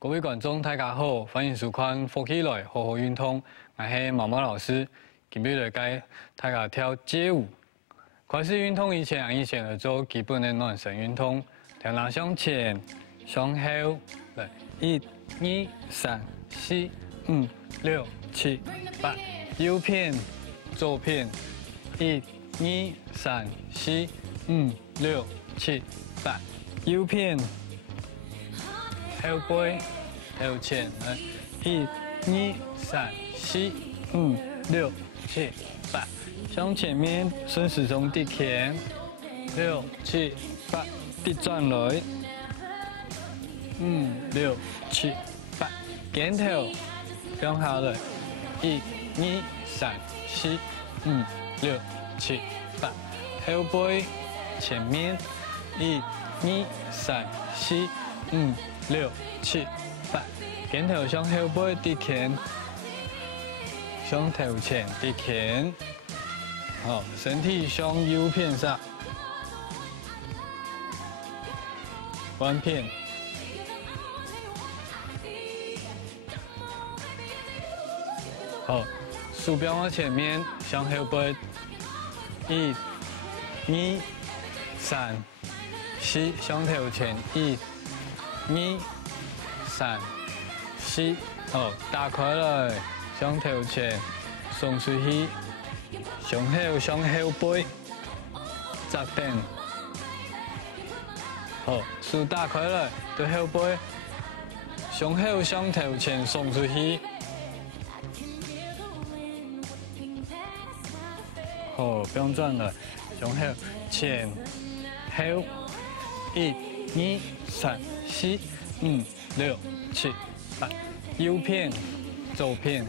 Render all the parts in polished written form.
各位观众大家好，欢迎收看《活起来好好运动》，我是毛毛老师。今日来教大家跳街舞。开始运动以前要做基本的暖身运动，跳篮向前、向后，来1、2、3、4、5、6、7、8，右片、左片，1、2、3、4、5、6、7、8，右片。 后背、后前来，1、2、3、4、5、6、7、8，向前面顺时钟递前，6、7、8，递转来，5、6、7、8，肩头向下来，1、2、3、4、5、6、7、8，后背前面，1、2、3、4、5。 6、7、8，肩头向后背递前，向头前递前，好，身体向右片上，弯片，好，鼠标往前面向后背，1、2、3、4，向头前1。 2、3、4，好，打开来，向头前，送出去，向後背，側墊，好，手打開來，對後背，向後向頭前送出去，好，不用轉了，向後前後，1、2、3、4、5、6、7、8，右片、左片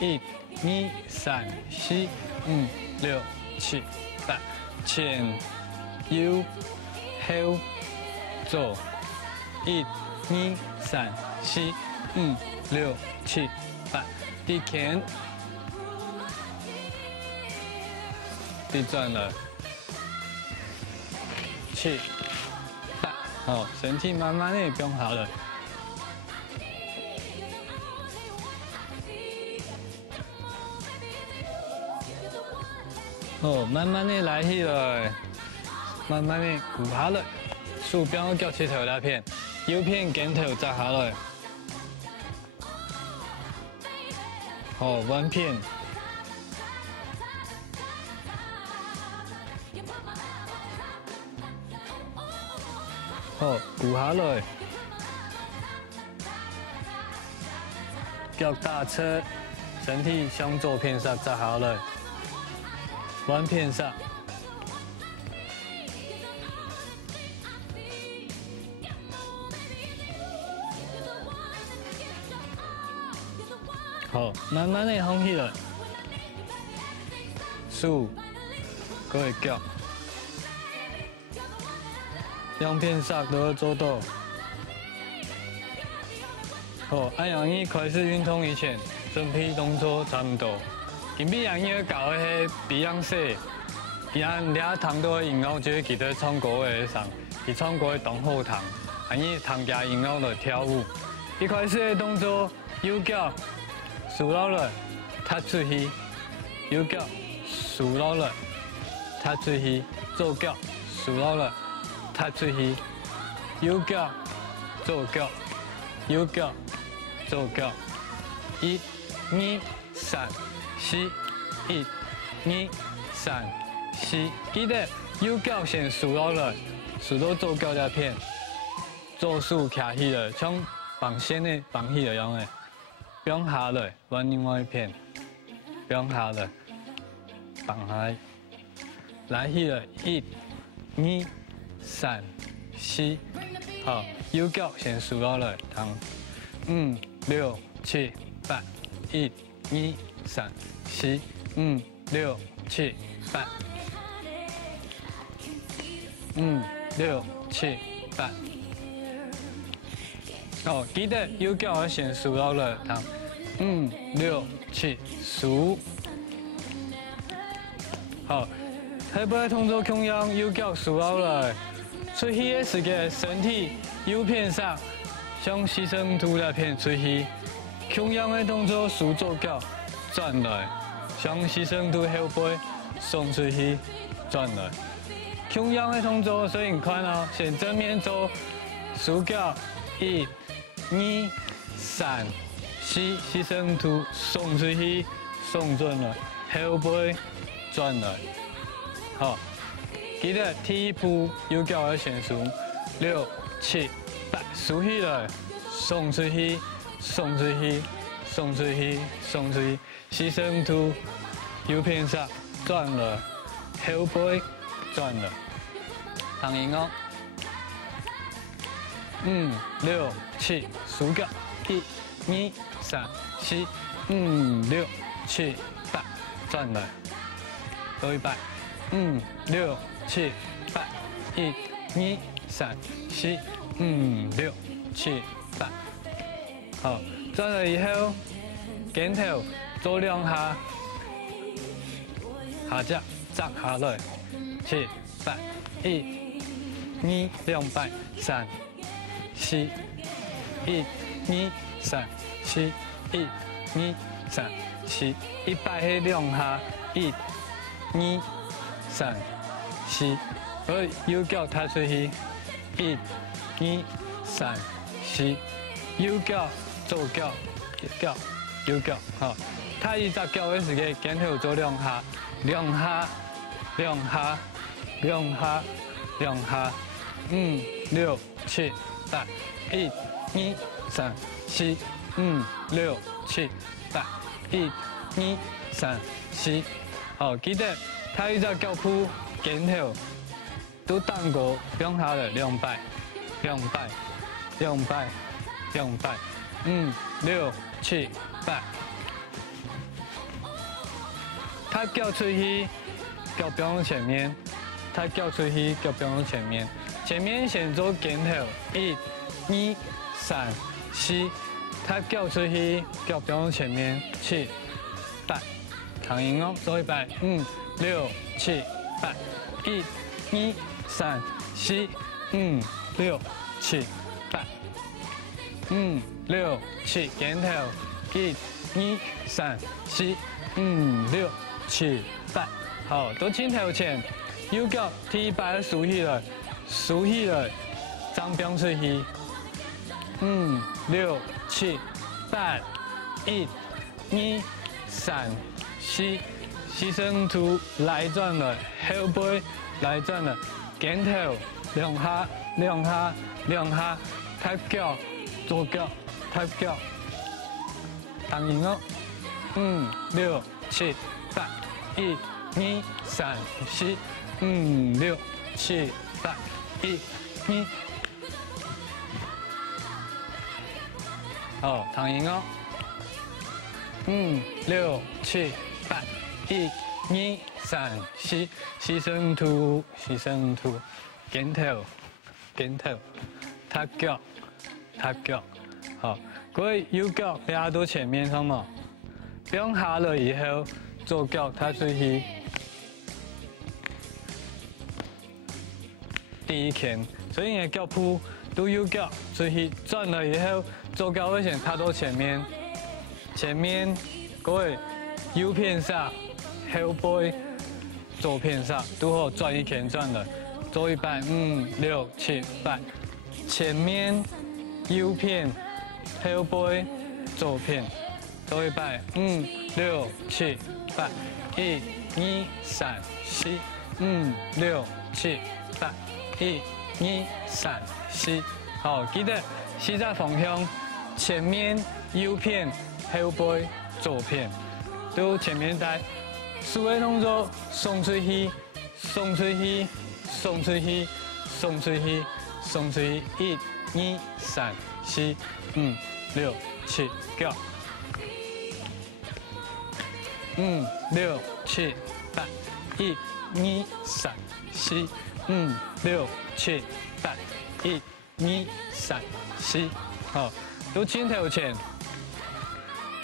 ，1、2、3、4、5、6、7、8，前、右、後、左，1、2、3、4、5、6、7、8，遞前，遞轉了，7、8。 好，身体慢慢的变好了。哦，慢慢的来起来，慢慢的鼓下来，鼠标脚趾头那片，右片肩头扎下来。好，弯片。 好，鼓下來，腳踏車，身體向左片上扎下來，彎片上。好，慢慢的放起來，數，各位腳。 兩片煞都要做到。好，按樣一開始運動以前，準備動作差不多。今日樣一搞的是Beyonce，今日你睇唱到的音樂就是記得唱歌的上，佢唱歌的動後堂，按一堂加音樂來跳舞。一開始的動作，右腳豎到了，踏出去；右腳豎到了，踏出去；左腳豎到了。 踏出去，右腳、左腳、右腳、左腳，1、2、3、4， 1、2、3、4，記得右腳先豎到了，豎到左腳這片，左手卡起了，像綁線的綁起了樣的，不用下來，換另外一片，不用下來，綁下，來起了，1、2。 3、4，好，右腳先豎到了，躺，5、6、7、8， 1、2、3、4、5、6、7、8， 5、6、7、8，好，記得右腳要先豎到了，躺，5、6、7，豎，好，後背動作同樣，右腳豎到了。 出去的時間，身體右片上，向牺牲图来片出去，同样的动作数左脚转来，向牺牲图后背送出去转来，同样的动作，所以你看哦，先正面做数脚1、2、3、4，牺牲图送出去送转来，后背转来，好，记得第一步右脚要先数6、7、8，数起来，送出去，送出去，送出去，送出去，牺牲图右偏上转来，后背转来，同音哦。5、6、7，数脚1、2、3、4、5、6、7、8，转来，多一摆。5、6、7、8， 1、2、3、4、5、6、7、8。好，转了以后，肩头做2下，下脚扎下来，7、8、1、2、2摆3、4、1、2、3、4、1、2、3、4，一摆迄2下，1、2、3、4，而右脚踏出去，1、2、3、4，右脚左脚脚右脚，好，踏一只脚的时间，肩头做2下，2下，2下，2下，2下，5、6、7、8， 1、2、3、4、5、6、7、8， 1、2、3、4，好，记得踏一只脚蹼肩头都荡过2下了，2摆，2摆，2摆，2摆，5、6、7、8，他脚出去，脚不用前面，他脚出去，脚不用前面，前面先做肩头，1、2、3、4，他脚出去，脚不用前面，7、8，同音哦，做一摆，5、6、7、8， 1、2、3、4、5、6、7、8， 5、6、7，肩头，1、2、3、4、5、6、7、8，好，都轻头前，右脚提摆竖起来，竖起来，张标出去，5、6、7、8， 1、2、3、4，牺牲图来转来，后背来转来，肩头2下，2下，2下，踏脚，左脚，踏脚，同音哦，5、6、7、8， 1、2、3、4、5、6、7、8， 1、2，好，同音哦，5、6、7、8， 1、2、3、4，牺牲图，牺牲图，肩头，肩头，踏脚，踏脚，好，各位右脚压到前面上嘛，不用下了以后，左脚踏出去，第一拳，所以你的脚蹼都右脚出去转了以后，左脚会先踏到前面，前面各位右偏上，后背左偏上，都好转一拳转了，做一摆，5、6、7、8，前面右偏，后背左偏，做一摆，5、6、7、8， 1、2、3、4、5、6、7、8， 1、2、3、4，好，记得四个方向，前面右偏，后背左偏，都前面带，所有动作送出去，送出去，送出去，送出去，送出去，1、2、3、4、5、6、7，脚，5、6、7、8， 1、2、3、4、5、6、7、8， 1、2、3、4，好，都肩头前，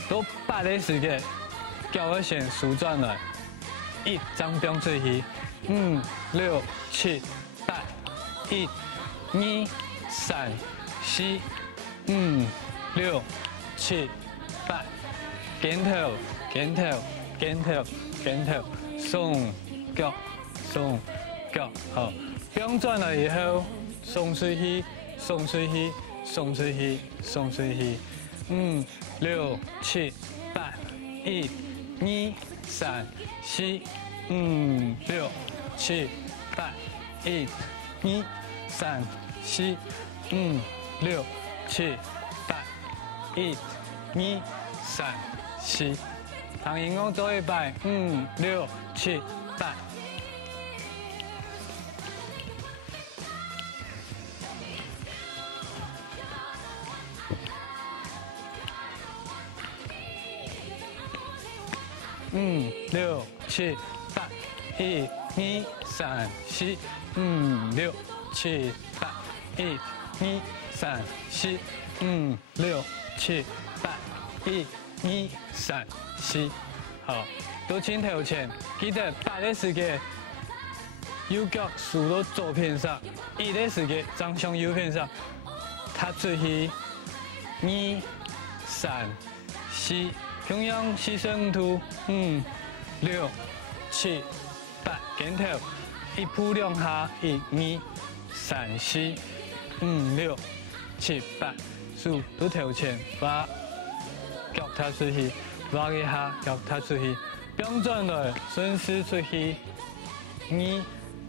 都8的时间，脚要先旋转来，张标出去，5、6、7、8， 1、2、3、4、5、6、7、8，肩头，肩头，肩头，肩头，松脚，松脚，好，标转了以后，松出去，松出去，松出去，松出去，6、7、8，1、2、3、4，6、7、8，1、2、3、4，6、7、8，1、2、3、4。唐英公做一摆，6、7、8。6、7、8，1、2、3、4，6、7、8，1、2、3、4，6、7、8，1、2、3、4。好，都请头前，记得8的时间，右脚竖到左片上，1的时间张向右片上，踏出去，2、3、4。中央牺牲图，6、7、8，肩头一步两下，1、2、3、4，6、7、8，数都头前，把脚踏出去，拉一下脚踏出去，标准的顺势出去，2、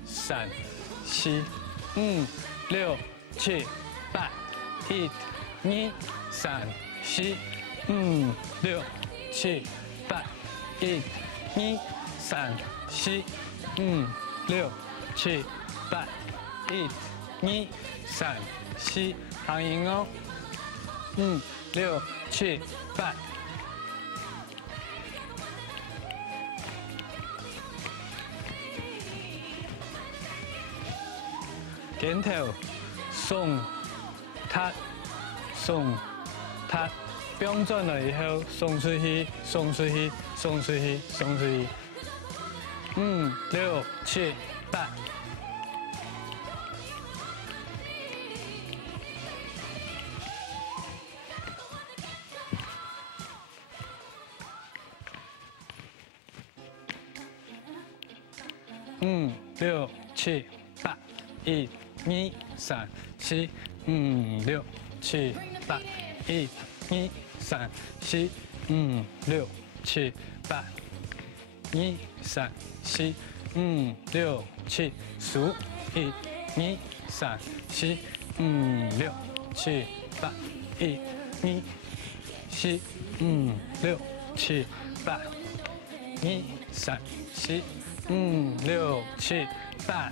3、4，6、7、8，1、2、3、4，6、7、8，1、2、3、4，6、7、8，1、2、3、4，行赢哦，6、7、8。肩头松踏松踏。标准了以后，松出去，松出去，松出去，松出去。6、7、8。6、7、8，1、2、3、4，6、7、8，1、2、3、4，6、7、8，1、3、4，6、7，数1、2、3、4，6、7、8，1、2、4，6、7、8，1、3、4，6、7、8。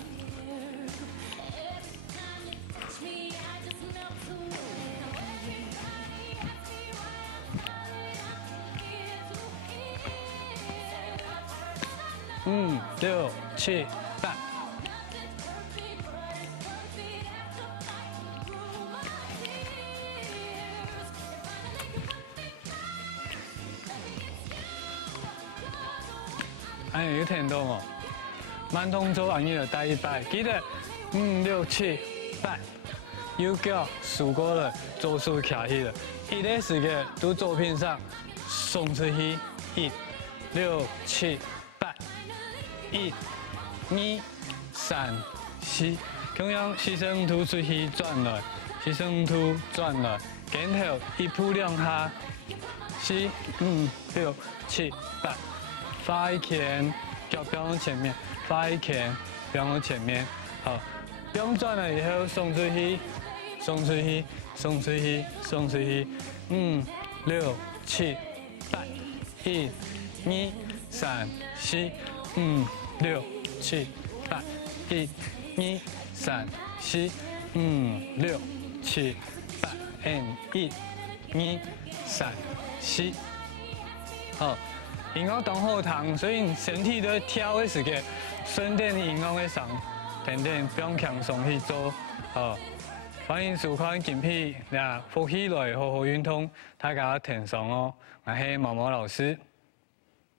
6、7、8。还有听到冇？慢动作行业的第一摆，记得6、7、8，右脚竖过了，左手卡起了，1的时间都左片上，松出去，1、6、7、8。1、2、3、4，同样牺牲图出去转来，牺牲图转来，肩头一步两下，4、6、7、8，发一拳，脚标往前面，发一拳，标往前面，好，标转了以后松出去，松出去，松出去，松出去，6、7、8，1、2、3、4，6、7、8，1、2、3、4，6、7、8 ，1、2、3、4。好，银行当后堂，所以身体在跳的时间，顺便银行的上，等等不用强松去做。好，欢迎收看今片，那呼起来好好运动，大家挺爽哦。我是毛毛老师。